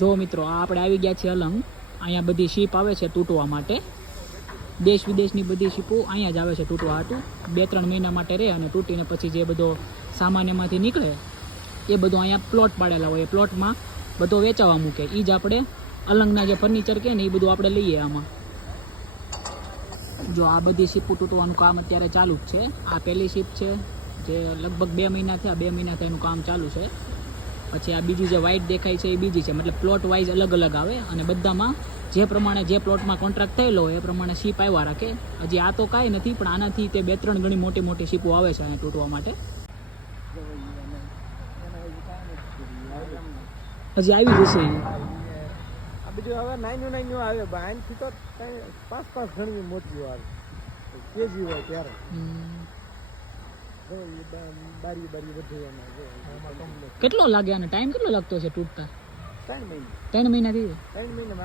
જો મિત્રો આ આપણે આવી ગયા છે અલંગ. અહીંયા બધી શીપ આવે છે તૂટવા માટે. દેશ વિદેશની બધી શીપો અહીંયા જ આવે છે તૂટવા હાટું. 2-3 મહિના માટે રહે અને તૂટીને પછી જે બધો સામાન એમાંથી નીકળે એ બધું અહીંયા પ્લોટ પાડેલા હોય. એ પ્લોટમાં બધો વેચાવા મૂકે. એ જ આપણે અલંગના જે ફર્નિચર કહે ને એ બધું આપણે લઈએ આમાં. જો આ બધી શીપો તૂટવાનું કામ અત્યારે ચાલુ જ છે. આ પહેલી શીપ છે જે લગભગ 2 મહિના થયા. 2 મહિના થયા એનું કામ ચાલુ છે. પછી આ બીજી જે વ્હાઇટ દેખાય છે એ બીજી છે. મતલબ પ્લોટ વાઇઝ અલગ અલગ આવે અને બધામાં જે પ્રમાણે જે પ્લોટમાં કોન્ટ્રાક્ટ થયેલો હોય એ પ્રમાણે શીપ આવ્યા રાખે. હજી આ તો કાંઈ નથી, પણ આનાથી તે 2-3 ગણી મોટી મોટી શીપો આવે છે અહીંયા તૂટવા માટે. હજી આવી જશે આ બીજું હવે નાનું આવે. બાયનથી તો 5-5 ગણી મોટી આવે. કેજી હોય ત્યારે બારી બધું કેટલો લાગે આને? ટાઈમ કેટલો લાગતો છે તૂટતા? 3 મહિના. 3 મહિના થી 3 મહિના